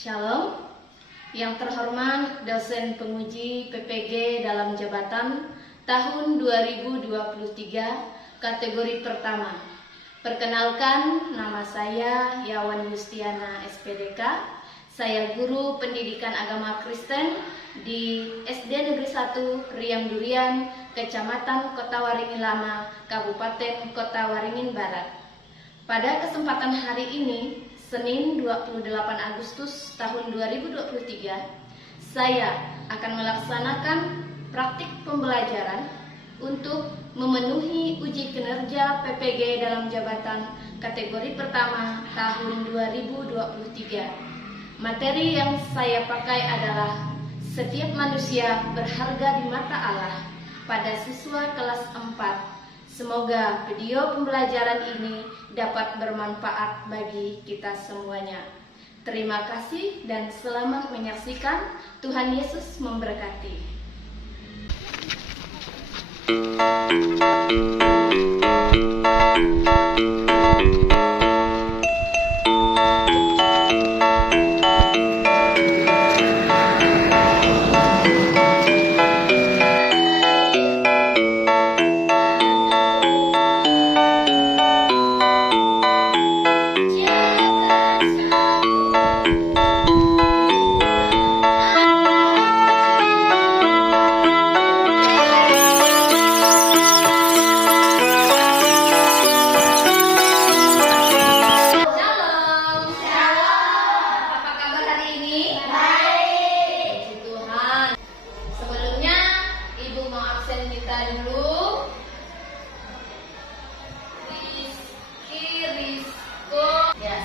Shalom, yang terhormat dosen penguji PPG dalam jabatan tahun 2023 kategori pertama. Perkenalkan, nama saya Yawan Yustiana SPDK. Saya guru pendidikan agama Kristen di SD Negeri 1 Riam Durian, Kecamatan Kota Waringin Lama, Kabupaten Kota Waringin Barat. Pada kesempatan hari ini, Senin 28 Agustus tahun 2023, saya akan melaksanakan praktik pembelajaran untuk memenuhi uji kinerja PPG dalam jabatan kategori pertama tahun 2023. Materi yang saya pakai adalah setiap manusia berharga di mata Allah pada siswa kelas 4. Semoga video pembelajaran ini dapat bermanfaat bagi kita semuanya. Terima kasih dan selamat menyaksikan. Tuhan Yesus memberkati.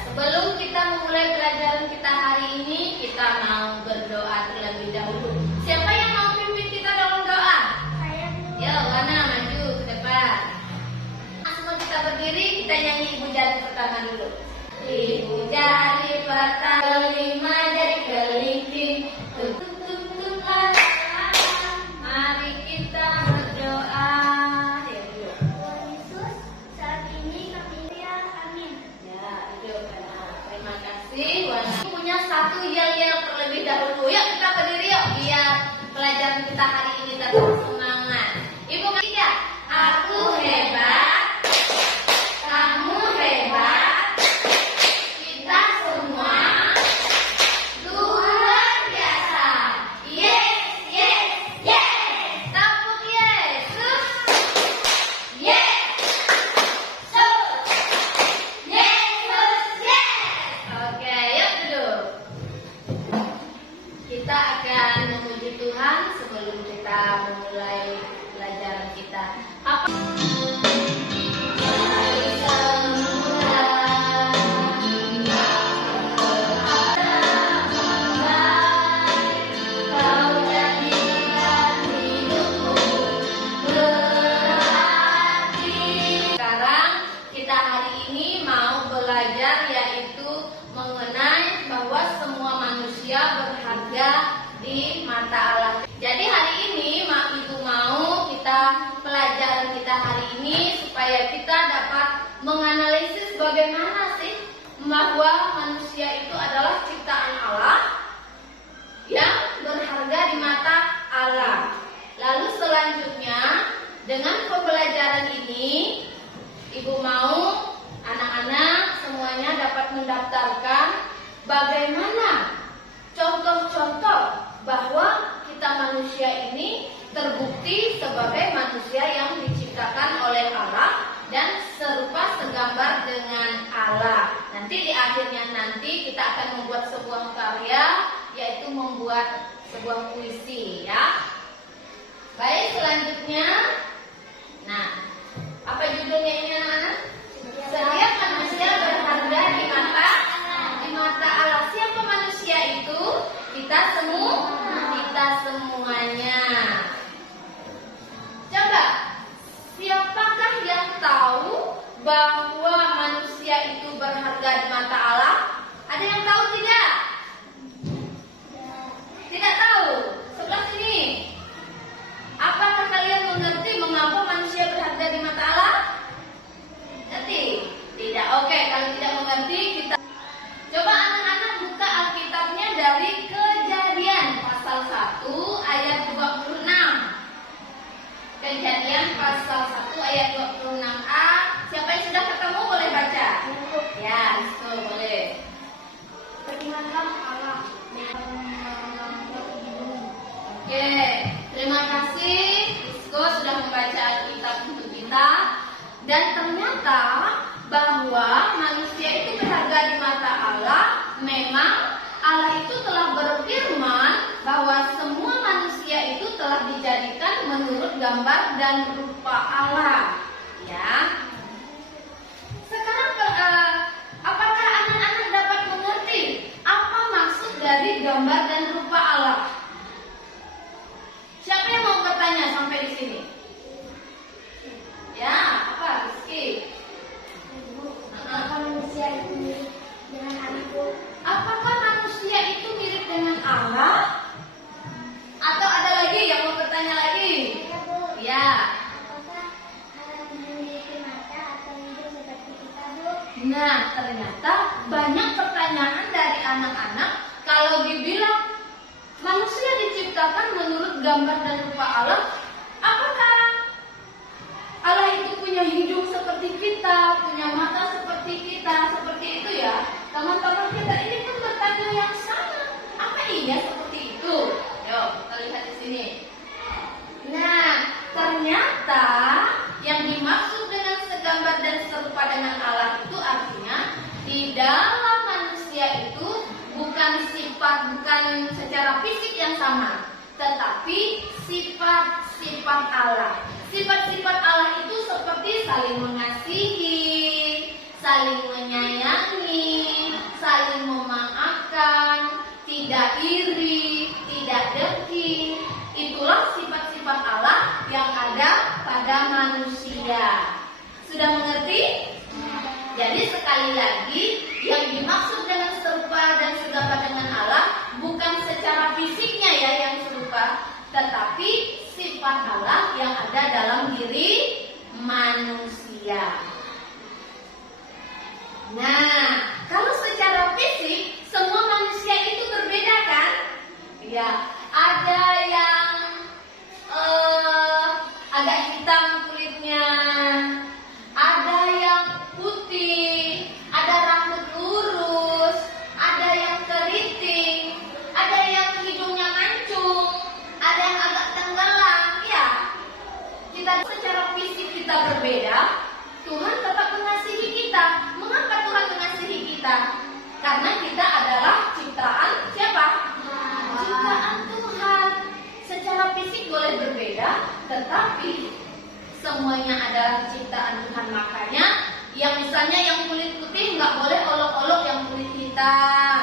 Sebelum kita memulai pelajaran kita hari ini, kita mau berdoa terlebih dahulu. Siapa yang mau pimpin kita dalam doa? Saya. Ya, Wana maju ke depan. Semua kita berdiri, kita nyanyi ibu jari pertama dulu. Ibu jari pertama, kelima jari kelingking. Tutuplah, mari kita berdoa. Ya, dulu. Tuhan Yesus, saat ini kami lihat, amin. Ya, dulu. Terima kasih. Wana punya satu yel-yel terlebih dahulu. Yuk kita berdiri yuk biar pelajaran kita hari ini tetap semangat. Ibu ketiga, aku hebat, kamu hebat, kita semua luar biasa. Yes, yes, yes. Tepuk Yesus. Yes. Oke, yuk duduk. Kita akan memuji Tuhan sebelum kita memulai pelajaran kita. Apa? Sekarang kita hari ini mau belajar yaitu mengenai bahwa semua manusia berharga di mata Allah. Jadi hari ini Ibu mau kita pelajaran kita hari ini supaya kita dapat menganalisis bagaimana sih bahwa manusia itu adalah ciptaan Allah yang berharga di mata Allah. Lalu selanjutnya dengan pembelajaran ini Ibu mau anak-anak semuanya dapat mendaftarkan bagaimana contoh-contoh bahwa dari Kejadian pasal 1 ayat 26. Kejadian pasal 1 ayat 26a. Siapa yang sudah ketemu boleh baca? Ya, itu boleh. Berimanlah Allah. Oke, terima kasih Isko sudah membaca Alkitab untuk kita. Dan ternyata bahwa manusia itu berharga di mata Allah. Memang Allah itu telah berfirman bahwa semua manusia itu telah dijadikan menurut gambar dan rupa Allah. Ya. Sekarang apakah anak-anak dapat mengerti apa maksud dari gambar dan rupa Allah? Siapa yang mau bertanya sampai di sini? Ya, apa Rizky? Apakah manusia itu mirip dengan anakku? Apakah manusia itu mirip dengan Allah? Atau ada lagi yang mau bertanya lagi? Ya, Bu. Ya. Apakah Allah memiliki mata atau hidung seperti kita, Bu? Nah, ternyata banyak pertanyaan dari anak-anak. Kalau dibilang manusia diciptakan menurut gambar dan rupa Allah, apakah Allah itu punya hidung seperti kita, punya mata seperti kita, seperti itu ya? Teman-teman kita ini pun bertanya yang sama. Apa iya seperti itu? Yuk, kita lihat di sini. Nah, ternyata yang dimaksud dengan segambar dan serupa dengan Allah itu artinya di dalam manusia itu bukan secara fisik yang sama, tetapi sifat-sifat Allah. Sifat-sifat Allah itu seperti saling mengasihi, saling menyayangi, saling memaafkan, tidak iri, tidak dengki. Itulah sifat-sifat Allah yang ada pada manusia. Sudah mengerti? Jadi sekali lagi, yang dimaksud dengan serupa dan segambar dengan Allah bukan secara fisiknya ya yang serupa, tetapi sifat Allah yang ada dalam diri manusia. Nah, kalau secara fisik semua manusia itu berbeda kan? Ya, ada yang agak hitam kulitnya, ada yang putih, ada rambut lurus, ada yang keriting, ada yang hidungnya mancung, ada yang agak tenggelam. Ya, kita secara fisik kita berbeda. Tuhan tetap mengasihi kita. Mengapa Tuhan mengasihi kita? Karena kita adalah ciptaan siapa? Ciptaan Tuhan. Secara fisik boleh berbeda, tetapi semuanya adalah ciptaan Tuhan. Makanya yang misalnya yang kulit putih nggak boleh olok-olok yang kulit hitam,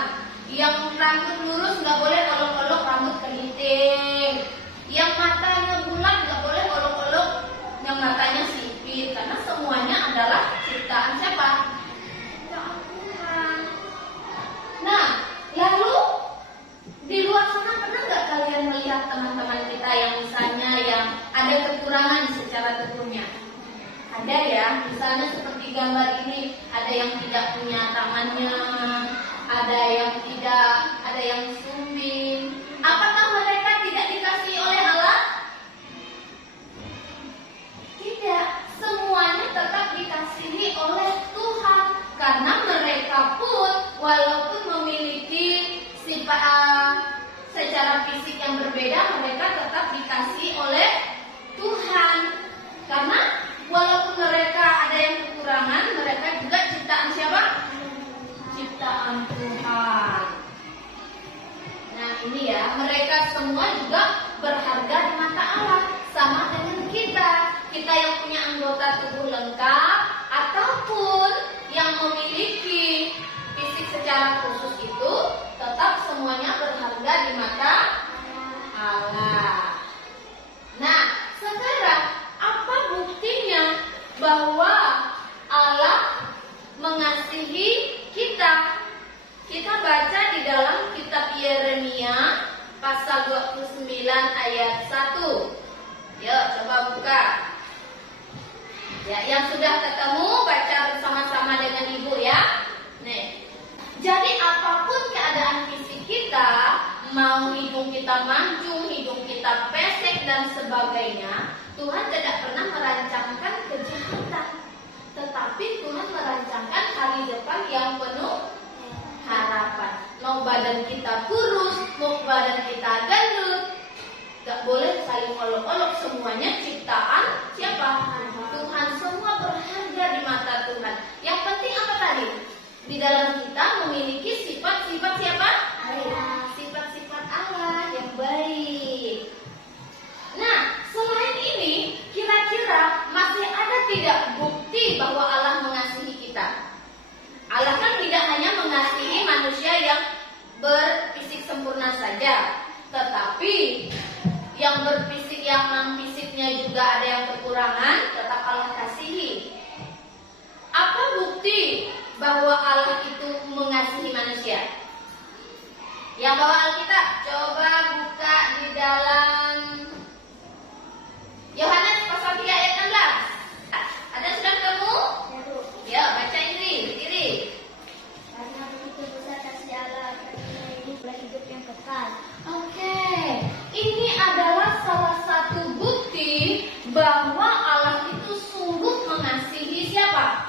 yang rambut lurus nggak boleh olok-olok rambut keriting, yang matanya bulat nggak boleh olok-olok yang matanya sipit, karena semuanya adalah ciptaan siapa? Ciptaan Tuhan. Nah, lalu di luar sana pernah nggak kalian melihat teman-teman kita yang misalnya yang ada kekurangan secara tubuhnya? Ada ya, misalnya seperti gambar ini, ada yang tidak punya tangannya, ada yang sumbing. Apakah mereka tidak dikasihi oleh Allah? Tidak, semuanya tetap dikasihi oleh Tuhan, karena mereka pun walaupun memiliki sifat secara fisik yang berbeda, mereka tetap dikasihi oleh Tuhan. Karena walaupun mereka ada yang kekurangan, mereka juga ciptaan siapa? Ciptaan Tuhan. Nah ini ya, mereka semua juga berharga di mata Allah. Sama dengan kita. Kita yang punya anggota tubuh lengkap ataupun yang memiliki fisik secara khusus itu tetap semuanya berharga di mata Allah. Nah, sekarang apa buktinya bahwa Allah mengasihi kita? Kita baca di dalam kitab Yeremia pasal 29 ayat 1. Yuk, coba buka. Ya, yang sudah ketemu baca bersama-sama dengan ibu ya. Nih. Jadi apapun keadaan fisik kita, mau hidung kita mancung, hidung kita pesek dan sebagainya, Tuhan tidak pernah merancangkan kejahatan. Tetapi Tuhan merancangkan hari depan yang penuh harapan. Mau badan kita kurus, mau badan kita gendut, gak boleh saling olok-olok. Semuanya ciptaan siapa? Tuhan. Semua berharga di mata Tuhan. Yang penting apa tadi? Di dalam kita memiliki sifat-sifat siapa? Sifat-sifat Allah yang baik. Nah, selain ini, kira-kira masih ada tidak bukti bahwa Allah mengasihi kita? Allah kan tidak hanya mengasihi manusia yang berfisik sempurna saja, tetapi yang berfisik, yang non-fisiknya juga ada yang kekurangan, tetap Allah kasihi. Apa bukti bahwa Allah itu mengasihi manusia? Yang bawa Alkitab, coba buka di dalam Yohanes pasal 3 ayat 16. Ada yang sudah ketemu? Ya, baca ini, berdiri. Karena begitu besar kasih Allah akan dunia ini oleh hidup yang kekal. Oke, ini adalah salah satu bukti bahwa Allah itu sungguh mengasihi siapa?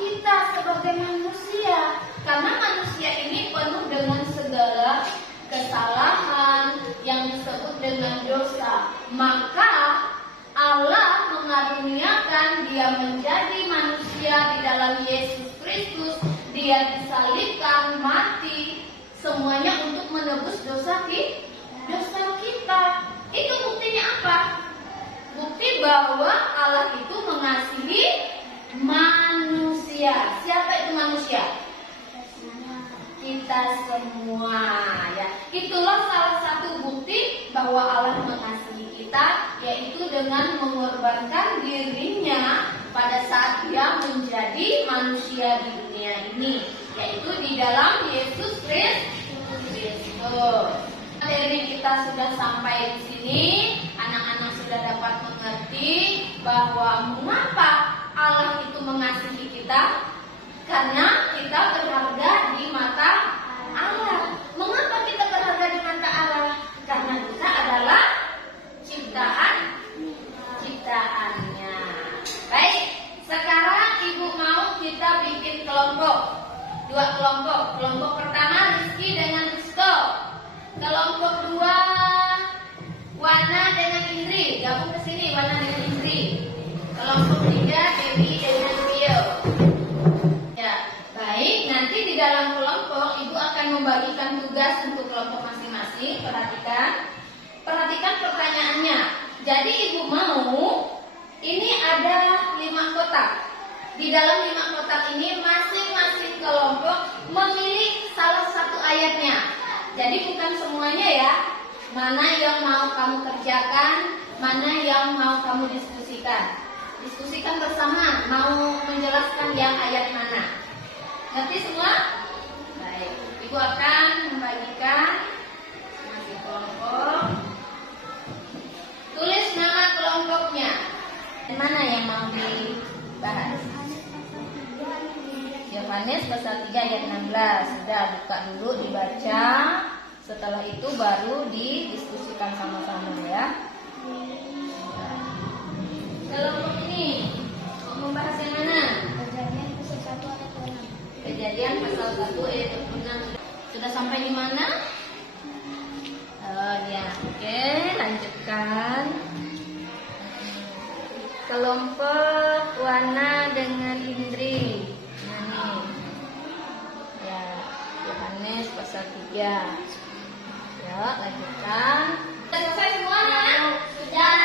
Kita sebagai manusia. Karena manusia ini penuh dengan segala kesalahan yang disebut dengan dosa. Maka Allah mengaruniakan Dia menjadi manusia di dalam Yesus Kristus. Dia disalibkan, mati, semuanya untuk menebus dosa kita. Itu buktinya apa? Bukti bahwa Allah itu mengasihi manusia. Siapa itu manusia? Kita semua, ya. Itulah salah satu bukti bahwa Allah mengasihi kita, yaitu dengan mengorbankan dirinya pada saat Dia menjadi manusia di dunia ini, yaitu di dalam Yesus Kristus. Materi kita sudah sampai di sini. Anak-anak sudah dapat mengerti bahwa mengapa Allah itu mengasihi kita. Karena kita berharga di mata Allah. Mengapa kita berharga di mata Allah? Karena kita adalah ciptaannya. Baik, sekarang Ibu mau kita bikin kelompok. 2 kelompok. Kelompok pertama Rizky dengan Risto. Kelompok 2 Wana dengan Indri. Gabung ke sini Wana dengan Indri. Kelompok 3 Dewi dengan Rio. Baik, nanti di dalam kelompok Ibu akan membagikan tugas untuk kelompok masing-masing. Perhatikan pertanyaannya. Jadi Ibu mau, ini ada 5 kotak. Di dalam 5 kotak ini masing-masing kelompok memilih salah satu ayatnya. Jadi bukan semuanya ya. Mana yang mau kamu kerjakan, mana yang mau kamu diskusikan. Diskusikan bersama, mau menjelaskan yang ayat mana. Ngerti semua? Baik, Ibu akan membagikan masing kelompok. Tulis nama kelompoknya. Mana yang mau dibahas? Yohanes pasal 3 ayat 16. Sudah buka dulu, dibaca. Setelah itu baru didiskusikan sama-sama ya. Kelompok ini mau membahas yang mana? Kejadian pasal 1 ayat 26. Sudah sampai di mana? Oh ya, oke, lanjutkan. Kelompok Wana dengan Indri. Nah nih. Ya, Yohanes pasal 3. Ya, lanjutkan. Sudah selesai semuanya? Sudah.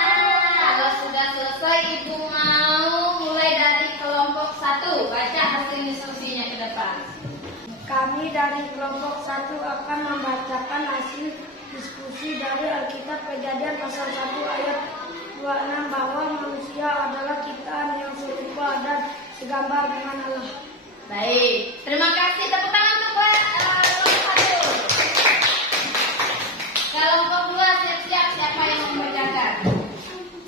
Kalau sudah selesai, Ibu mau mulai dari kelompok 1. Baca hasil diskusinya ke depan. Kami dari kelompok 1 akan membacakan hasil diskusi dari Alkitab Kejadian pasal 1 ayat 26 bahwa manusia adalah ciptaan yang serupa dan segambar dengan Allah. Baik, terima kasih. Tepuk tangan untuk kelompok 1. Kelompok 2 siap-siap, siapa yang membacakan?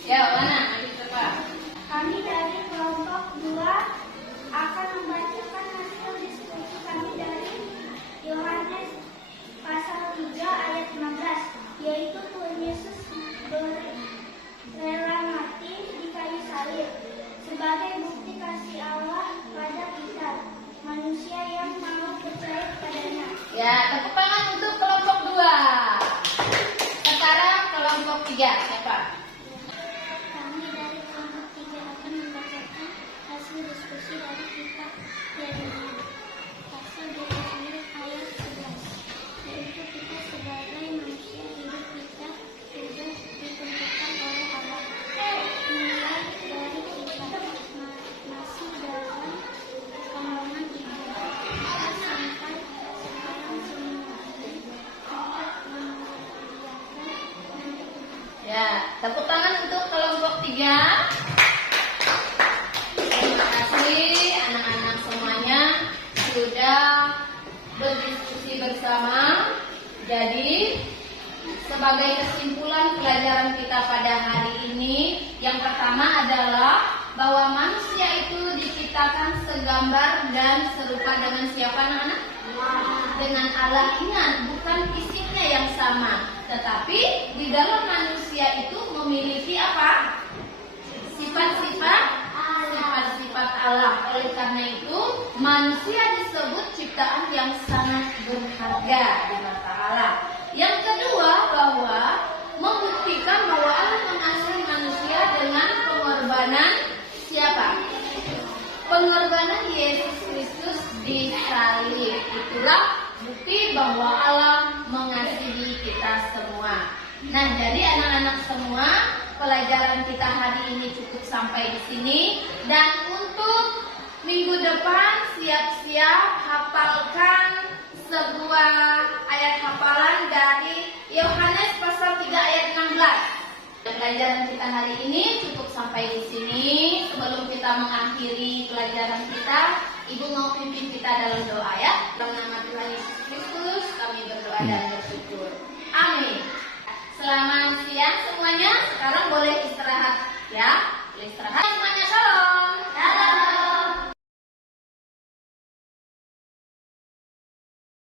Ya, mana? Ayo cepat. Kami dari kelompok 2 akan membacakan hasil diskusi kami dari Yohanes pasal 3 ayat 16, yaitu Tuhan Yesus rela mati di kayu salib sebagai bukti kasih Allah pada kita, manusia yang mau percaya kepadanya. Ya, tepuk tangan untuk kelompok 2. Sekarang kelompok 3, siapa? Kami dari kelompok 3 akan membacakan hasil diskusi dari kitab Yeremia pasal 29 ayat 11, yaitu kita sebagai manusia hidup kita sudah ditentukan oleh Allah. Mulai dari kita masih dalam kandungan ibu sampai sekarang semua untuk memuliakan nama Tuhan. Ya, tepuk tangan untuk kelompok 3. Terima kasih anak-anak semuanya sudah berdiskusi bersama. Jadi, sebagai kesimpulan pelajaran kita pada hari ini, yang pertama adalah bahwa manusia itu diciptakan segambar dan serupa dengan siapa anak-anak? Dengan Allah. Ingat, bukan fisiknya yang sama, tetapi di dalam manusia itu memiliki apa? Sifat-sifat Allah. Oleh karena itu, manusia disebut ciptaan yang sangat berharga di mata Allah. Yang kedua, bahwa membuktikan bahwa Allah mengasihi manusia dengan pengorbanan siapa? Pengorbanan Yesus Kristus di salib. Itulah bukti bahwa Allah mengasihi kita semua. Nah, jadi anak-anak semua, pelajaran kita hari ini cukup sampai di sini. Dan untuk minggu depan siap-siap hafalkan sebuah ayat hafalan dari Yohanes pasal 3 ayat 16. Pelajaran kita hari ini cukup sampai di sini. Sebelum kita mengakhiri pelajaran kita, Ibu mau pimpin kita dalam doa ya. Dalam nama Tuhan Yesus Kristus kami berdoa dan bersyukur. Amin. Selamat siang semuanya. Sekarang boleh